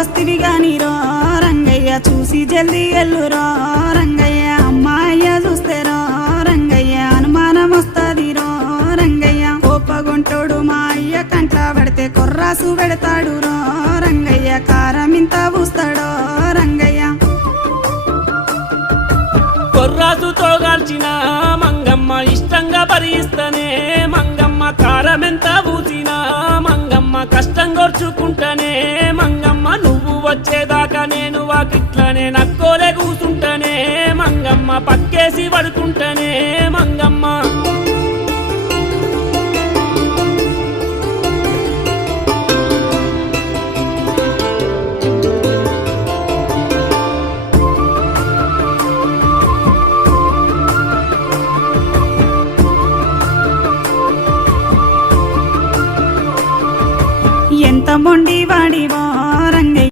వస్తివి గాని రో రంగయ్య చూసి జల్దీ ఎల్లురో రంగయ్య అమ్మాయ్య చూస్తే రో రంగయ్య అనుమానం వస్తది రో రంగయ్య కోపగుంటోడు మా అయ్య కంట్ల పడితే కొర్రాసు పెడతాడు రో రంగయ్య కారం ఇంత పూస్తాడో రంగయ్య కొర్రాసుతో గాల్చిన మంగమ్మ ఇష్టంగా భరిస్తనే మంగమ్మ కారమెంత పూసినా మంగమ్మ కష్టం గోర్చుకుంటనే మంగమ్మ నువ్వు వచ్చేదాకా నేను వాకిట్లనే నక్కోలే కూసుంటనే మంగమ్మ పక్కేసి పడుకుంటనే